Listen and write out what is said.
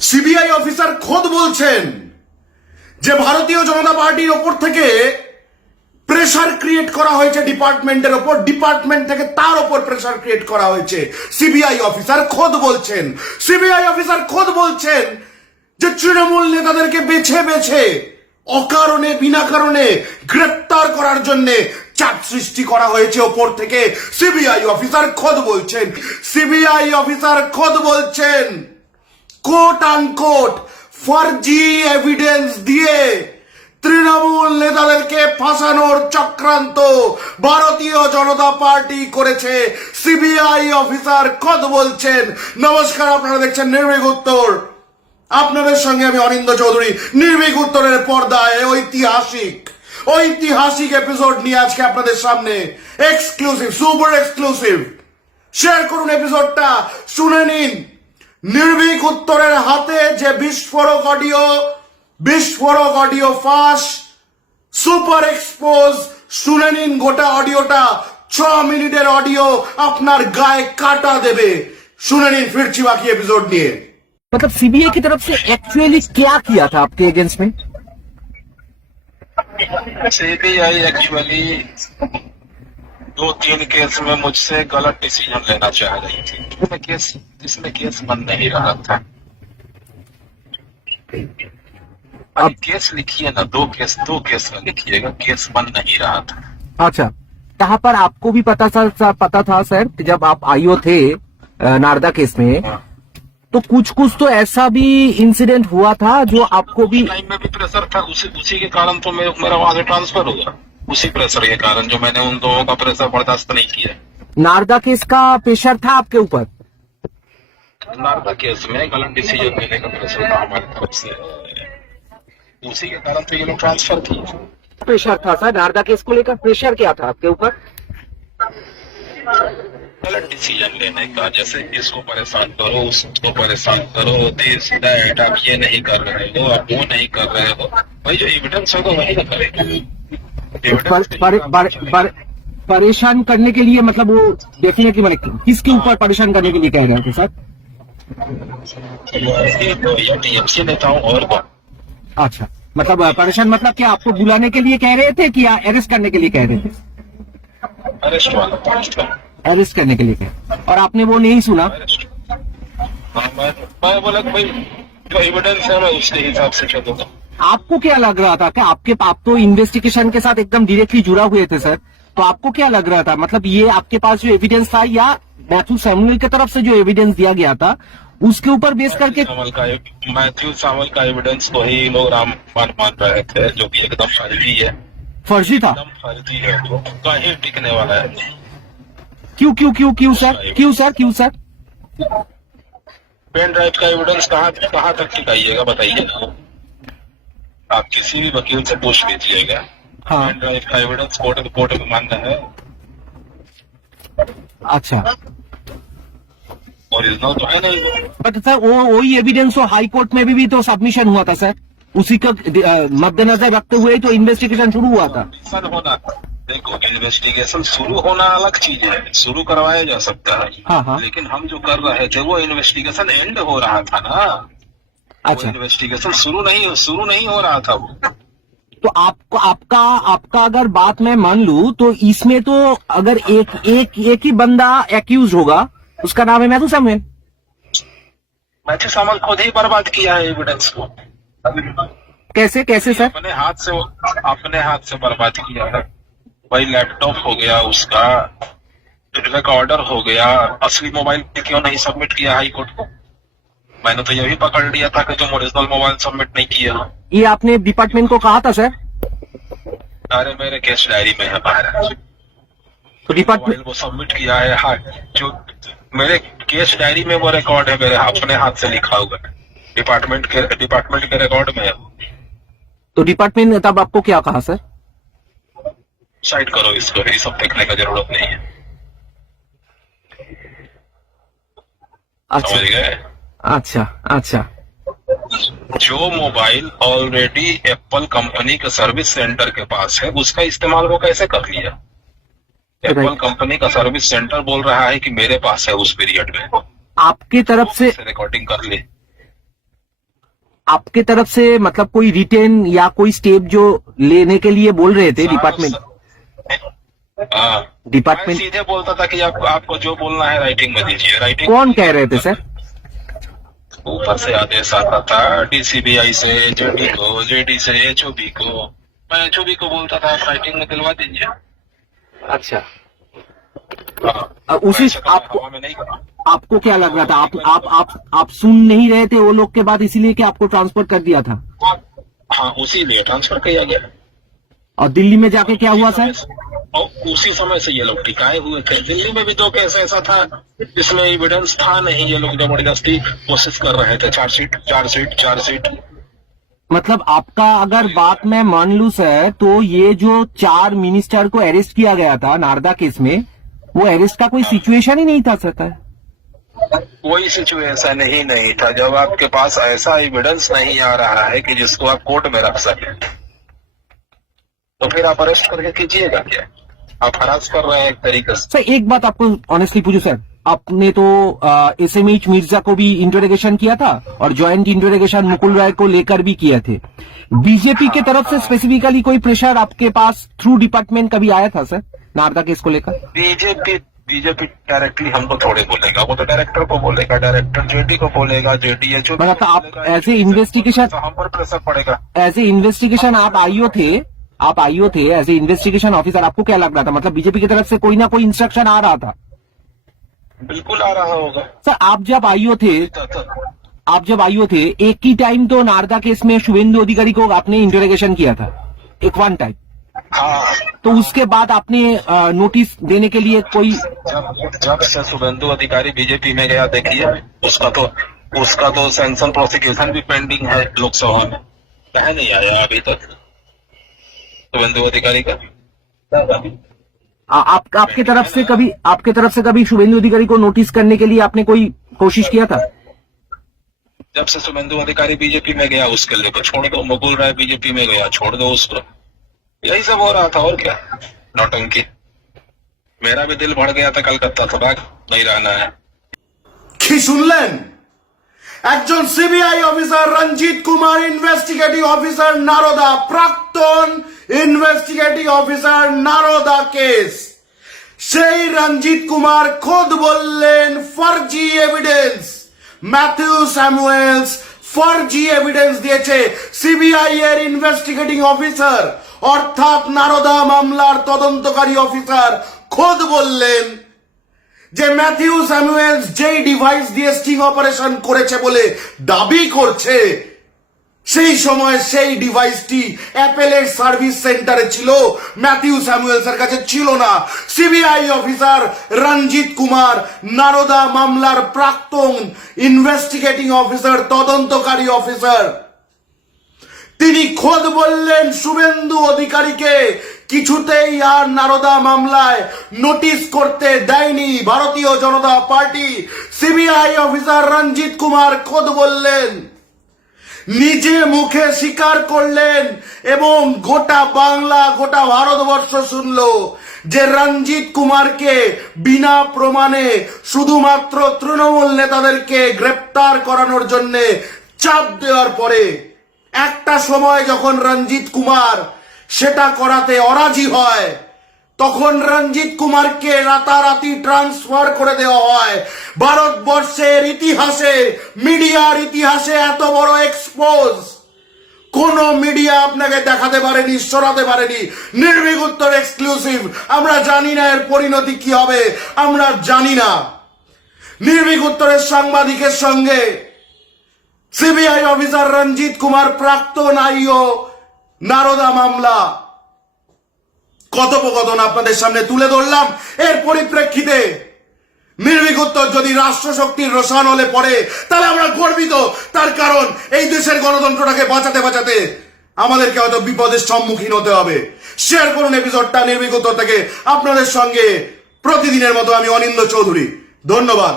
CBI officer খোদ বলছেন যে ভারতীয় জনতা পার্টির ওপর থেকে প্রেসার ক্রিয়েট করা হয়েছে ডিপার্টমেন্টের ওপর, ডিপার্টমেন্ট থেকে তার ওপর প্রেসার ক্রিয়েট করা হয়েছে। সিবিআই অফিসার খোদ বলছেন, সিবিআই অফিসার খোদ বলছেন যে তৃণমূল নেতাদেরকে বেছে বেছে অকারণে বিনা কারণে গ্রেপ্তার করার জন্য চাপ সৃষ্টি করা হয়েছে ওপর থেকে। সিবিআই অফিসার খোদ বলছেন, সিবিআই অফিসার খোদ বলছেন কোট আনকোট ফর্জি এভিডেন্স দিয়ে তৃণমূল নেতাদেরকে ফাঁসানোর চক্রান্ত ভারতীয় জনতা পার্টি করেছে। সিবিআই অফিসার খোদ বলছেন। নমস্কার, আপনারা দেখছেন নির্ভীক উত্তর। আপনাদের সঙ্গে আমি অনিন্দ চৌধুরী। নির্ভীক উত্তরের পর্দায় ঐতিহাসিক এপিসোড নিয়ে আজকে আপনাদের সামনে এক্সক্লুসিভ, সুপার এক্সক্লুসিভ। শেয়ার করুন এপিসোডটা, শুনে নিন। নির্ভীক উত্তরের হাতে যে বিস্ফোরক অডিও ফাঁস, সুপার এক্সপোজ, শুনে নিন গোটা অডিওটা। 6 মিনিটের অডিও আপনার গায়ে কাটা দেবে। শুনে নিন, ফিরছি বাকি এপিসোড নিয়ে। मतलब सीबीआई की तरफ से एक्चुअली क्या किया था आपके अगेंस्ट में? सीबीआई एक्चुअली 2-3 केस में मुझसे गलत डिसीजन लेना चाह रही थी। जिसमें केस बन नहीं रहा था। अब केस लिखिए ना, दो केस का लिखिएगा, केस बन नहीं रहा था। अच्छा, कहाँ पर आपको भी पता था सर कि जब आप आईओ थे नारदा केस में, तो कुछ तो ऐसा भी इंसिडेंट हुआ था जो आपको भी टाइम में भी प्रेशर था। उसी के कारण तो मेरा वहां से ट्रांसफर हुआ। उसी प्रेशर के कारण जो मैंने उन लोगों का प्रेशर बर्दाश्त नहीं किया। नारदा केस का प्रेशर था आपके ऊपर? नारदा केस में गलत डिसीजन लेने का प्रेशर था हमारी तरफ से। उसी के कारण तो ये लोग ट्रांसफर किए। प्रेशर था सर, नारदा केस को लेकर प्रेशर क्या था आपके ऊपर? गलत डिसीजन लेने का, जैसे इसको परेशान करो, उसको परेशान करो, दिस दैट, आप ये नहीं कर रहे हो, आप वो नहीं कर रहे हो। भाई जो एविडेंस होगा वही ना करेगा। परेशान करने के लिए मतलब वो देखने की मतलब किसके ऊपर परेशान करने के लिए कह रहे थे सर? टीएमसी नेताओं और कौन? अच्छा, मतलब परेशान मतलब क्या आपको बुलाने के लिए कह रहे थे कि अरेस्ट करने के लिए कह रहे थे? अरेस्ट वाला अरेस्ट करने के लिए कह, और आपने वो नहीं सुना? हाँ, मैं बोला भाई जो एविडेंस है मैं उसके हिसाब से चलूंगा। आपको क्या लग रहा था कि आप तो इन्वेस्टिगेशन के साथ एकदम डायरेक्टली जुड़ा हुए थे सर, तो आपको क्या लग रहा था मतलब ये आपके पास जो एविडेंस था या मैथ्यू सैमुअल की तरफ से जो एविडेंस दिया गया था उसके ऊपर बेस करके? मैथ्यू सैमुअल का एविडेंस को ही लोग रामबाण मान रहे थे, जो कि एकदम फर्जी है। फर्जी था? एकदम फर्जी है, वो कहीं टिकने वाला है नहीं। क्यों सर? पेन ड्राइव का एविडेंस कहाँ तक टिकाइएगा बताइए ना। आप किसी भी वकील से पूछ लीजिएगा। हाँ। पेन ड्राइव का एविडेंस कोर्ट में मान्य है। अच्छा, ओरिजिनल तो है नहीं। बट सर वही एविडेंस तो हाई कोर्ट में भी तो सबमिशन हुआ था सर, उसी का मद्देनजर रखते हुए तो इन्वेस्टिगेशन शुरू हुआ था। देखो, इन्वेस्टिगेशन शुरू होना अलग चीज है, शुरू करवाया जा सकता है। हाँ। लेकिन हम जो कर रहे थे वो इन्वेस्टिगेशन एंड हो रहा था ना। अच्छा, इन्वेस्टिगेशन शुरू नहीं हो रहा था वो। तो आपका अगर बात मैं मान लूं तो इसमें तो अगर एक ही बंदा एक्यूज होगा, उसका नाम है मैथ्यू सैमुअल। मैथ्यू सैमुअल खुद ही बर्बाद किया है एविडेंस को। कैसे सर? अपने हाथ से बर्बाद किया है भाई। लैपटॉप हो गया उसका, रिकॉर्डर हो गया, असली मोबाइल क्यों नहीं सबमिट किया हाई कोर्ट को? मैंने तो ये भी पकड़ लिया था कि तुम ओरिजिनल मोबाइल सबमिट नहीं किया। ये आपने डिपार्टमेंट को कहा था सर? अरे मेरे केस डायरी में है बाहर। तो डिपार्टमेंट वो सबमिट किया है। हाँ, जो मेरे केस डायरी में वो रिकॉर्ड है, मेरे अपने हाथ से लिखा हुआ है। डिपार्टमेंट के रिकॉर्ड में है। तो डिपार्टमेंट ने तब आपको क्या कहा सर? साइड करो इसको, ये सब देखने का जरूरत नहीं है। समझ गए? अच्छा। जो मोबाइल ऑलरेडी एप्पल कंपनी के सर्विस सेंटर के पास है उसका इस्तेमाल वो कैसे कर लिया? एप्पल कंपनी का सर्विस सेंटर बोल रहा है कि मेरे पास है उस पीरियड में। आपकी तरफ से रिकॉर्डिंग कर ली। आपके तरफ से मतलब कोई रिटेन या कोई स्टेप जो लेने के लिए बोल रहे थे डिपार्टमेंट? हाँ, डिपार्टमेंट मैं सीधे बोलता था कि आपको जो बोलना है राइटिंग में दीजिए। राइटिंग कौन कह रहे थे सर? ऊपर से आदेश आता था डीसीबीआई से, जेडी को, जेडी से एचओबी को। मैं एचओबी को बोलता था आप राइटिंग में दिलवा दीजिए। अच्छा, हाँ, उसी वैसे कभी आपको हवा में नहीं कहा। आपको क्या लग रहा था? आप सुन नहीं रहे थे वो लोग के बात, इसीलिए कि आपको ट्रांसफर कर दिया था? हाँ, उसी लिए ट्रांसफर किया गया। और दिल्ली में जाके क्या हुआ सर? और उसी समय से ये लोग टिकाए हुए थे। दिल्ली में भी 2 केस ऐसा था जिसमें एविडेंस था नहीं, ये लोग जबरदस्ती कोशिश कर रहे थे। चार्जशीट। मतलब आपका अगर बात मैं मान लूं सर, तो ये जो 4 मिनिस्टर को अरेस्ट किया गया था नारदा केस में, वो अरेस्ट का कोई सिचुएशन ही नहीं था सर। कोई सिचुएशन ही नहीं था। जब आपके पास ऐसा एविडेंस नहीं आ रहा है कि जिसको आप कोर्ट में रख सके, तो फिर आप अरेस्ट करके कीजिएगा क्या? आप हरास कर रहे हैं एक तरीके से। सर एक बात आपको ऑनेस्टली पूछूं सर, आपने तो एसएमएच मिर्जा को भी इंटरोगेशन किया था और ज्वाइंट इंटरोगेशन मुकुल राय को लेकर भी किए थे। बीजेपी के तरफ से स्पेसिफिकली कोई प्रेशर आपके पास थ्रू डिपार्टमेंट कभी आया था सर नारदा केस को लेकर? बीजेपी डायरेक्टली हमको थोड़े बोलेगा, वो तो डायरेक्टर को बोलेगा, डायरेक्टर जेडी को बोलेगा, जेडी एचओ। मतलब आप एज ए इन्वेस्टिगेशन, हम पर प्रेशर पड़ेगा। एज ए इन्वेस्टिगेशन आप आईओ थे एज ए इन्वेस्टिगेशन ऑफिसर, आपको क्या लग रहा था? मतलब बीजेपी की तरफ से कोई ना कोई इंस्ट्रक्शन आ रहा था? बिल्कुल आ रहा होगा सर। आप जब आईओ थे एक ही टाइम तो नारदा केस में शुभेंदु अधिकारी को आपने इंटरोगेशन किया था, एक वन टाइम। हाँ, तो उसके बाद आपने नोटिस देने के लिए कोई? जब से शुभेंदु अधिकारी बीजेपी में गया, देखिए उसका तो सैंक्शन प्रोसिक्यूशन भी पेंडिंग है लोकसभा में। कह नहीं आया अभी तक शुभेंदु अधिकारी का। आपके तरफ से कभी शुभेंदु अधिकारी को नोटिस करने के लिए आपने कोई कोशिश किया था? जब से शुभेंदु अधिकारी बीजेपी में गया उसके लिए तो छोड़ दो। मुकुल राय बीजेपी में गया, छोड़ दो उसको। यही सब हो रहा था और क्या, नौटंकी। मेरा भी दिल भर गया था कलकत्ता, तो बात नहीं रहना है। কি শুনলেন? একজন CBI officer Ranjit Kumar, investigative officer Narada, প্রাক্তন ইনভেস্টিগেটিভ অফিসার নারদা কেস, সেই রঞ্জিত কুমার খোদ বললেন ফর্জি এভিডেন্স। ম্যাথিউ স্যামুয়েলস ফর্জি এভিডেন্স দিয়েছে। সিবিআই এর ইনভেস্টিগেটিং অফিসার অর্থাৎ নারদা মামলার তদন্তকারী অফিসার খোদ বললেন যে ম্যাথিউ স্যামুয়েলস যেই ডিভাইস দিয়ে স্টিং অপারেশন করেছে বলে দাবি করছে, সেই সময় সেই ডিভাইসটি অ্যাপেলের সার্ভিস সেন্টারে ছিল, ম্যাথিউ স্যামুয়েলসের কাছে ছিল না। সিবিআই অফিসার রঞ্জিত কুমার, নারদা মামলার প্রাক্তন ইনভেস্টিগেটিং অফিসার, তদন্তকারী অফিসার, তিনি খোদ বললেন শুভেন্দু অধিকারীকে কিছুতেই আর নারদা মামলায় নোটিশ করতে দেয়নি ভারতীয় জনতা party. CBI officer Ranjit Kumar খোদ বললেন, নিজে মুখে স্বীকার করলেন এবং গোটা বাংলা, গোটা ভারতবর্ষ শুনলো যে রঞ্জিত কুমারকে বিনা প্রমাণে শুধুমাত্র তৃণমূল নেতাদেরকে গ্রেপ্তার করানোর জন্য চাপ দেওয়ার পরে একটা সময় যখন রঞ্জিত কুমার সেটা করাতে অরাজি হয়, তখন রঞ্জিত কুমারকে রাতারাতি ট্রান্সফার করে দেওয়া হয়। ভারতবর্ষের ইতিহাসে, মিডিয়ার ইতিহাসে এত বড় এক্সপোজ কোন মিডিয়া আপনাকে দেখাতে পারেনি, সরাতে পারেনি। নির্ভীক উত্তর এক্সক্লুসিভ। আমরা জানি না এর পরিণতি কি হবে, আমরা জানি না। নির্ভীক উত্তরের সাংবাদিকের সঙ্গে সিবিআই অফিসার রঞ্জিত কুমার, প্রাক্তন আইও, নারদা মামলা কথোপকথন আপনাদের সামনে তুলে ধরলাম। এর পরিপ্রেক্ষিতে নির্ভীক উত্তর যদি রাষ্ট্রশক্তির রোশান হলে পড়ে, তাহলে আমরা গর্বিত। তার কারণ এই দেশের গণতন্ত্রটাকে বাঁচাতে বাঁচাতে আমাদেরকে হয়তো বিপদের সম্মুখীন হতে হবে। শেয়ার করুন এপিসোডটা। নির্ভীক উত্তর থেকে আপনাদের সঙ্গে প্রতিদিনের মতো আমি অনিন্দ্য চৌধুরী। ধন্যবাদ।